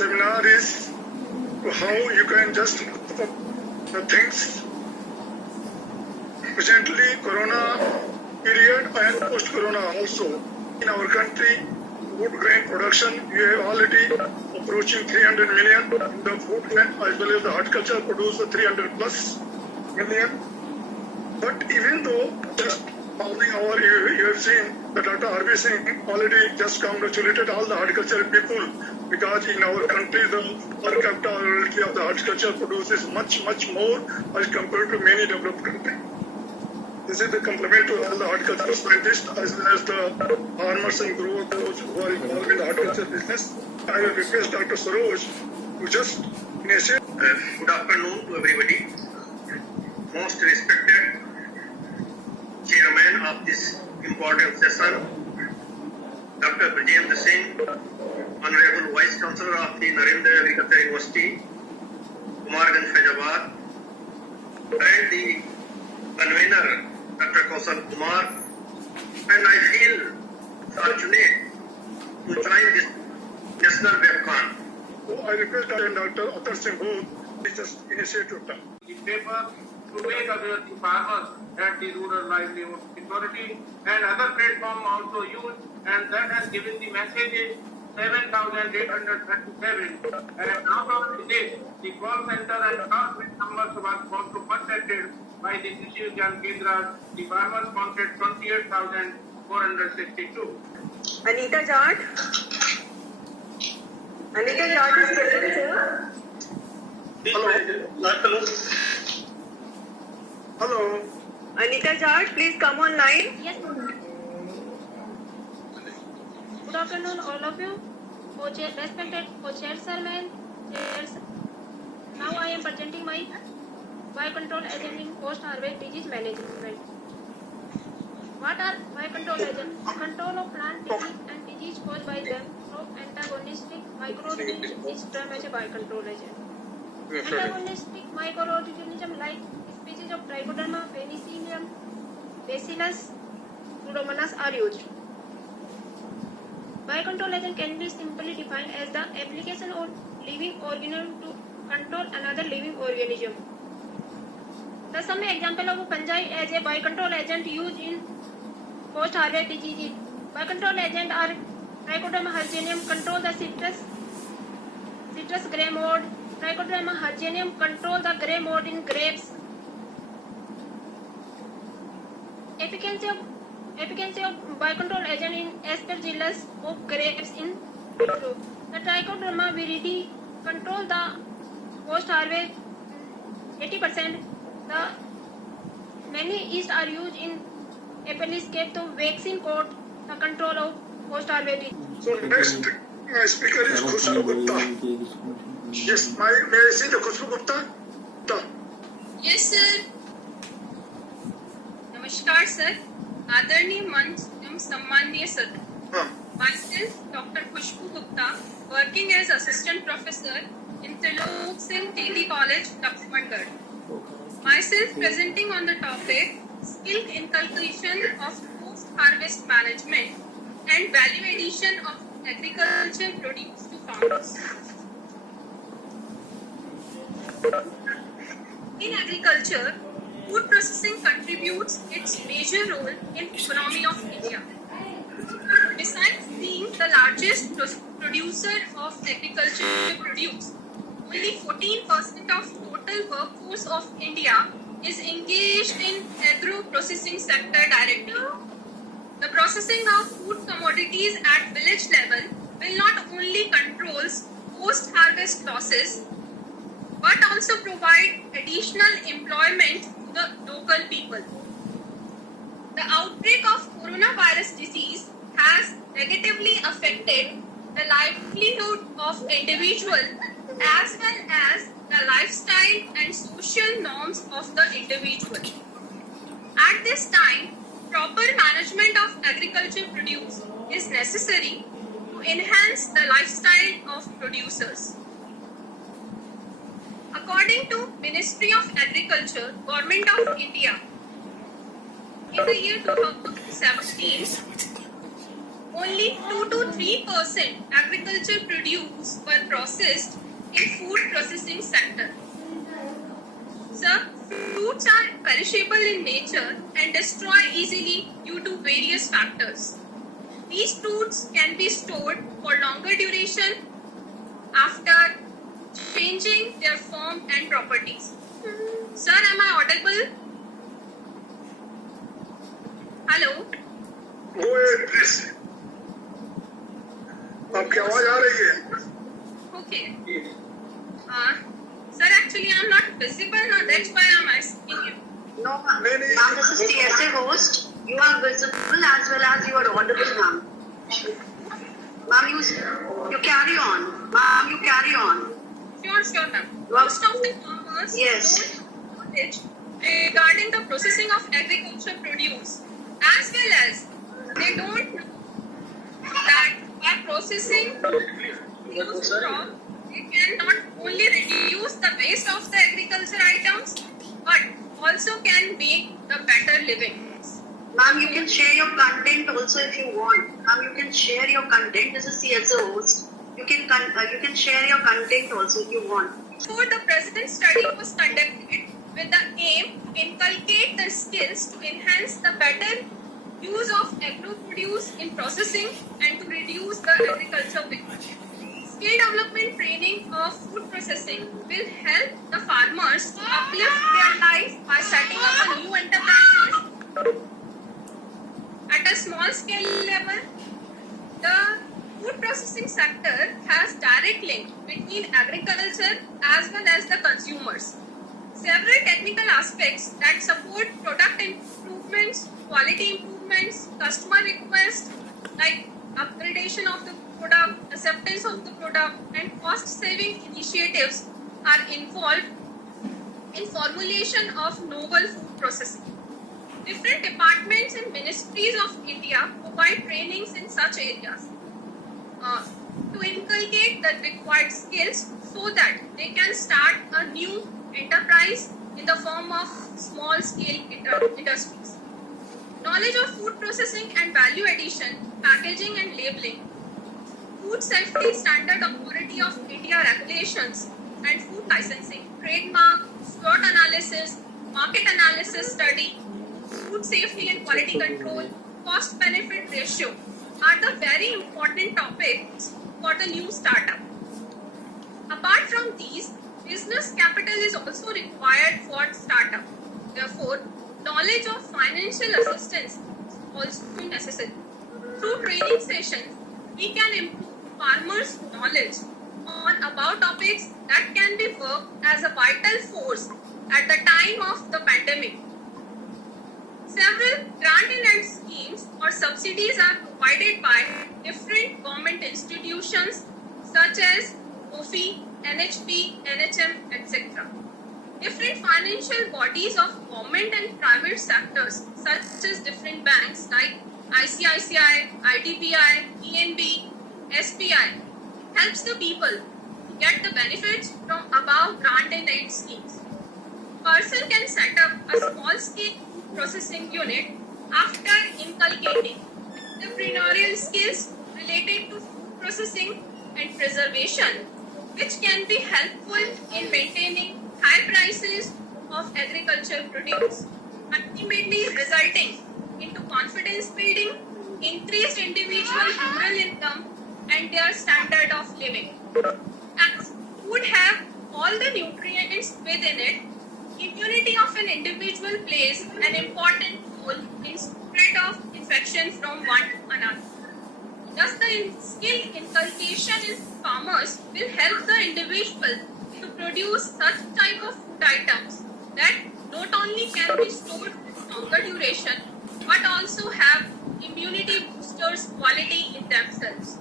seminar is how you can just the things presently Corona period and post-Corona also. In our country, food grain production, we are already approaching 300 million. The food grain as well as the horticulture produce 300 plus million. But even though just following our, you have seen that Dr. R.B. Singh already just congratulated all the horticulture people because in our country the per capita royalty of the horticulture produces much more as compared to many developed countries. This is the compliment to all the horticultural scientists as well as the farmers and growers those who are involved in the horticulture business. I will request Dr. Saroj to just initiate. Good afternoon to everybody. Most respected chairman of this important session, Dr. Brajendra Singh, Honorable Vice Chancellor of the Narendra Agriculture University, Kumarganj, Faizabad, and the convener, Dr. Kausal Kumar, and I feel fortunate to join this national webcon. So I request Dr. Atar Singh Bhoot to just initiate your time. The paper to make aware the farmers that the Rural Livelihood Authority and other platform also used, and that has given the messages 7,837, and out of this, the call center and corporate numbers was also protected by the Krishi Vigyan Kendras. The farmers counted 28,462. Anita Jat. Anita Jat is present, sir. Hello. Hello. Anita Jat, please come online. Yes, ma'am. Good afternoon, all of you. Respected co-chairman, chairs. Now I am presenting my biocontrol agent in post-harvest disease management. What are biocontrol agents? Control of plant disease and disease caused by them through antagonistic microorganisms is termed as a biocontrol agent. Antagonistic microorganisms like species of Trichoderma, Penicillium, Bacillus, Pseudomonas are used. Biocontrol agent can be simply defined as the application of living organism to control another living organism. The some example of fungi as a biocontrol agent used in post-harvest diseases. Biocontrol agent are Trichoderma hygienium control the citrus gray mold. Trichoderma hygienium control the gray mold in grapes. Efficacy of biocontrol agent in Aspergillus of grapes in fruit. The Trichoderma viride control the post-harvest 80%. The many yeast are used in apple escape to vaccine coat the control of post-harvest. So next speaker is Khushbu Gupta. Yes, may I see the Khushbu Gupta? Yes, sir. Namaskar, sir. आदरणीय मंच एवं सम्माननीय सदन. Myself, Dr. Khushbu Gupta, working as assistant professor in Trilok Singh TD College, Lakshmangarh. Myself presenting on the topic skill inculcation of post-harvest management and value addition of agriculture produce to farmers. In agriculture, food processing contributes its major role in economy of India. Besides being the largest producer of agricultural produce, only 14% of total workforce of India is engaged in agro-processing sector directly. The processing of food commodities at village level will not only control post-harvest losses, but also provide additional employment to the local people. The outbreak of coronavirus disease has negatively affected the livelihood of individual as well as the lifestyle and social norms of the individual. At this time, proper management of agriculture produce is necessary to enhance the lifestyle of producers. According to Ministry of Agriculture, Government of India, in the year 2017, only 2 to 3% agriculture produce were processed in food processing sector. Sir, fruits are perishable in nature and destroy easily due to various factors. These fruits can be stored for longer duration after changing their form and properties. Sir, am I audible? Hello? Go ahead, please. आपकी आवाज आ रही है? Okay. Sir, actually I'm not visible now. That's why I'm asking you. No, ma'am. No, no. Ma'am, this is TSA host. You are visible as well as you are audible, ma'am. Ma'am, you carry on. Ma'am, you carry on. Sure, ma'am. Well, Most of the farmers yes. don't have knowledge regarding the processing of agriculture produce, as well as they don't know that by processing produce crop, they can not only reduce the waste of the agriculture items, but also can make the better living. Ma'am, you can share your content also if you want. Ma'am, you can share your content. This is CSO host. You can share your content also if you want. So the present study was conducted with the aim to inculcate the skills to enhance the better use of agro produce in processing and to reduce the agriculture waste. Skill development training of food processing will help the farmers to uplift their life by setting up a new enterprise at a small scale level. The food processing sector has direct link between agriculture as well as the consumers. Several technical aspects that support product improvements, quality improvements, customer requests like upgradation of the product, acceptance of the product, and cost saving initiatives are involved in formulation of novel food processing. Different departments and ministries of India provide trainings in such areas to inculcate the required skills so that they can start a new enterprise in the form of small scale industries. Knowledge of food processing and value addition, packaging and labeling, Food Safety Standard Authority of India regulations and food licensing, trademark, SWOT analysis, market analysis study, food safety and quality control, cost benefit ratio are the very important topics for the new startup. Apart from these, business capital is also required for startup. Therefore, knowledge of financial assistance is also necessary. Through training sessions, we can improve farmers' knowledge on about topics that can be worked as a vital force at the time of the pandemic. Several grant and aid schemes or subsidies are provided by different government institutions such as OFI, NHP, NHM, etc. Different financial bodies of government and private sectors such as different banks like ICICI, IDBI, PNB, SBI helps the people to get the benefits from above grant and aid schemes. Person can set up a small scale processing unit after inculcating entrepreneurial skills related to food processing and preservation, which can be helpful in maintaining high prices of agricultural produce, ultimately resulting into confidence building, increased individual rural income, and their standard of living. As food have all the nutrients within it, immunity of an individual plays an important role in spread of infection from one to another. Thus, the skill inculcation in farmers will help the individual to produce such type of food items that not only can be stored for longer duration but also have immunity boosters quality in themselves,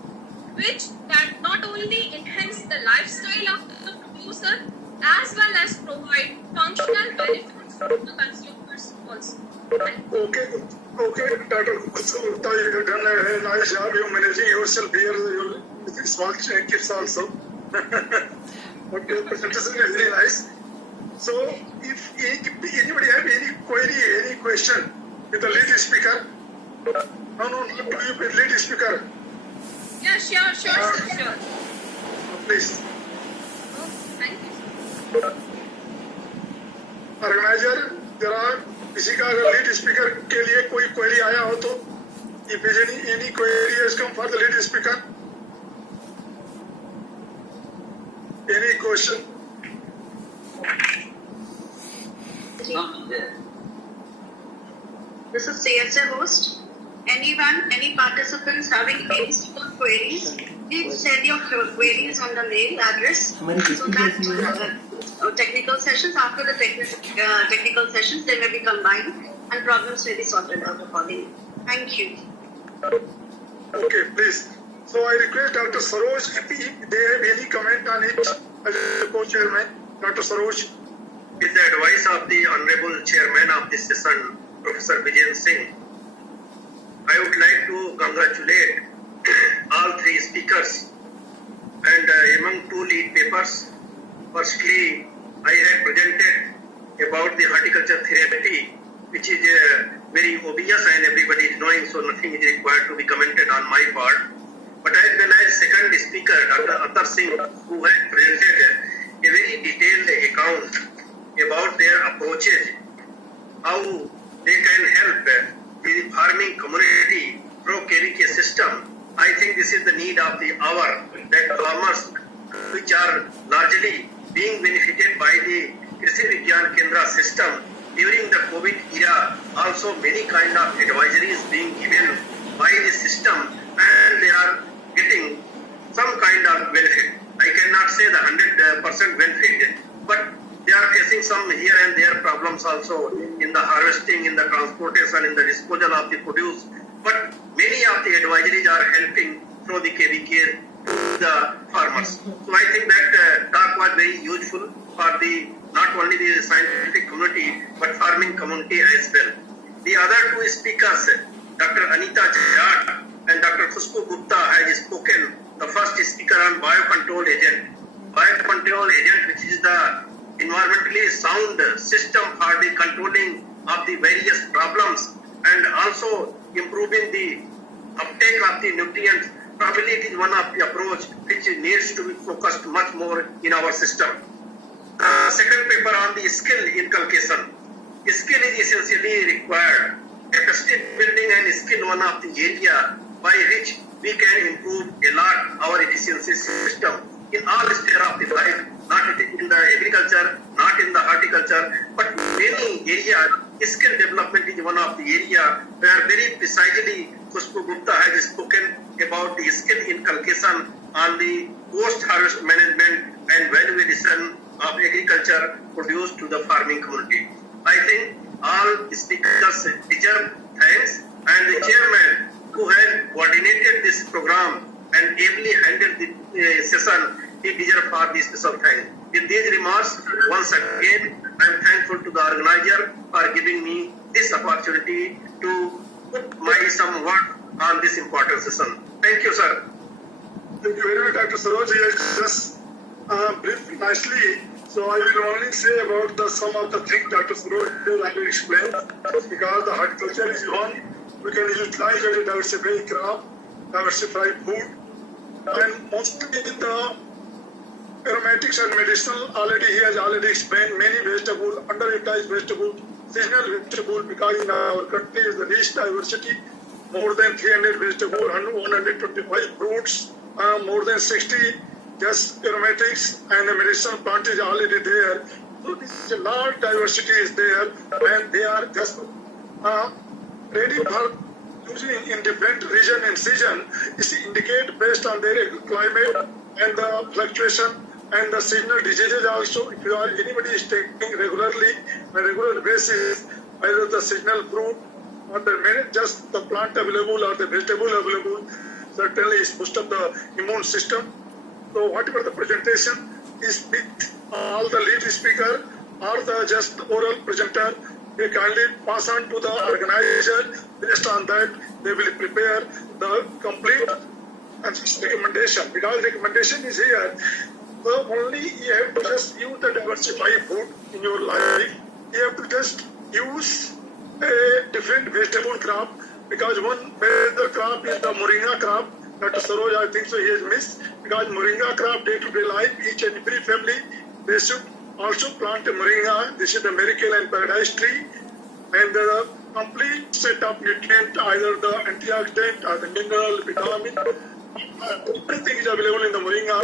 which that not only enhance the lifestyle of the producer as well as provide functional benefits to the consumers also. Okay, Dr. Gupta, you have done a nice job. You're managing yourself here with small kids also. But your presentation is very nice. So, if anybody have any query, any question with the lead speaker, No, not to you, lead speaker. Yeah, sure, sir. Please. Oh, thank you, sir. Organiser जरा किसी का अगर lead speaker के लिए कोई query आया हो तो if any query has come for the lead speaker, any question? This is CSA host. Anyone, any participants having any simple queries, please send your queries on the mail address so that technical sessions, after the technical sessions, they may be combined and problems may be sorted out accordingly. Thank you. Okay, please. So I request Dr. Saroj if they have any comment on it as a co-chairman. Dr. Saroj. With the advice of the Honorable Chairman of this session, Professor Vijay Singh, I would like to congratulate all three speakers and among two lead papers. Firstly, I had presented about the horticulture therapy, which is very obvious and everybody is knowing, so nothing is required to be commented on my part. But as well as second speaker, Dr. Atar Singh, who had presented a very detailed account about their approaches, how they can help the farming community through KVK system. I think this is the need of the hour, that farmers which are largely being benefited by the Krishi Vigyan Kendra system during the COVID era, also many kind of advisories being given by the system and they are getting some kind of benefit. I cannot say the 100% benefit, but they are facing some here and there problems also in the harvesting, in the transportation, in the disposal of the produce. But many of the advisories are helping through the KVK to the farmers. So I think that talk was very useful for the not only the scientific community but farming community as well. The other two speakers, Dr. Anita Jat and Dr. Khushbu Gupta, has spoken. The first speaker on biocontrol agent. Biocontrol agent, which is the environmentally sound system for the controlling of the various problems and also improving the uptake of the nutrients. Probably it is one of the approach which needs to be focused much more in our system. Second paper on the skill inculcation. Skill is essentially required. Capacity building and skill one of the area by which we can improve a lot our efficiency system in all sphere of the life, not in the agriculture, not in the horticulture, but many areas. Skill development is one of the area where very precisely Khushbu Gupta has spoken about the skill inculcation on the post-harvest management and value addition of agriculture produced to the farming community. I think all speakers deserve thanks, and the chairman who had coordinated this program and ably handled the session, he deserves for this special thanks. With these remarks, once again, I am thankful to the organizer for giving me this opportunity to put my some work on this important session. Thank you, sir. Thank you very much, Dr. Saroj. You just briefed nicely. So I will only say about some of the things Dr. Saroj has already explained. Because the horticulture is one, we can utilize as a diversified crop, diversified food, and mostly in the aromatics and medicinal, already he has already explained many vegetable, underutilized vegetable, seasonal vegetable, because in our country is the rich diversity, more than 300 vegetable, 125 fruits, more than 60 just aromatics and the medicinal plant is already there. So this is a large diversity is there and they are just ready for using in different region and season. Is indicate based on their climate and the fluctuation and the seasonal diseases also. If you are anybody is taking regularly on a regular basis either the seasonal fruit or the just the plant available or the vegetable available, certainly is boost up the immune system. So whatever the presentation is with all the lead speaker or the just oral presenter, they kindly pass on to the organizer. Based on that, they will prepare the complete recommendation. Because recommendation is here, so only you have to just use the diversified food in your life. You have to just use a different vegetable crop because one major crop is the moringa crop. Dr. Saroj, I think so he has missed, because moringa crop day-to-day life, each and every family, they should also plant a moringa. This is the miracle and paradise tree, and the complete set of nutrient, either the antioxidant or the mineral, vitamin, everything is available in the moringa.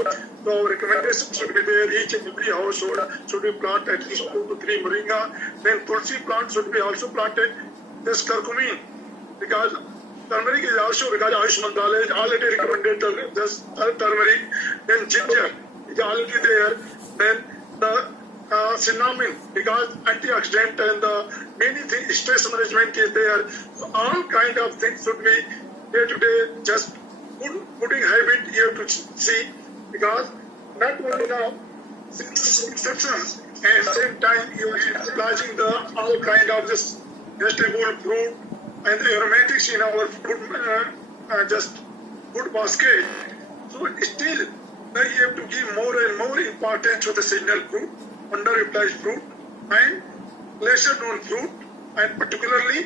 So our recommendation should be there. Each and every household should be planted at least 2 to 3 moringa. Then tulsi plant should be also planted. This curcumin, because turmeric is also, because Ayush Mantralaya is already recommended this turmeric. Then ginger is already there. Then the cinnamon, because antioxidant and many things, stress management is there. So all kind of things should be day to day. Just putting habit you have to see, because not only now since inception and same time you are utilizing the all kind of this vegetable, fruit, and the aromatics in our food, just food basket. So still, now you have to give more and more importance to the seasonal fruit, underutilized fruit, and lesser known fruit, and particularly,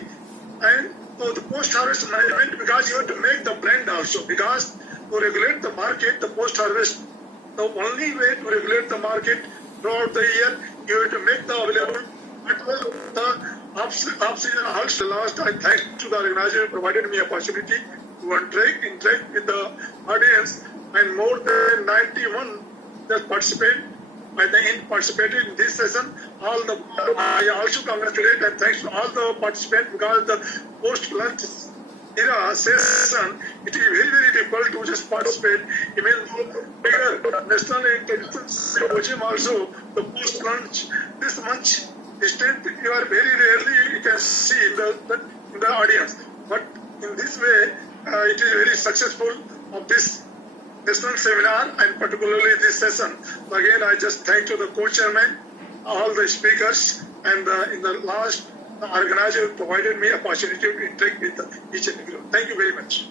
and for the post-harvest management, because you have to make the blend also, because to regulate the market, the post-harvest, the only way to regulate the market throughout the year, you have to make the available, but the off-season also last, I thank to the organizer who provided me opportunity to interact with the audience, and more than 91 that participated in this session. I also congratulate and thanks to all the participants, because the post-lunch era session, it is very, very difficult to just participate. Even bigger national and international symposium also, the post-lunch, this much strength you are very rarely you can see in the audience. But in this way, it is very successful of this national seminar, and particularly this session. So again, I just thank to the co-chairman, all the speakers, and in the last, the organizer provided me opportunity to interact with each and every one. Thank you very much.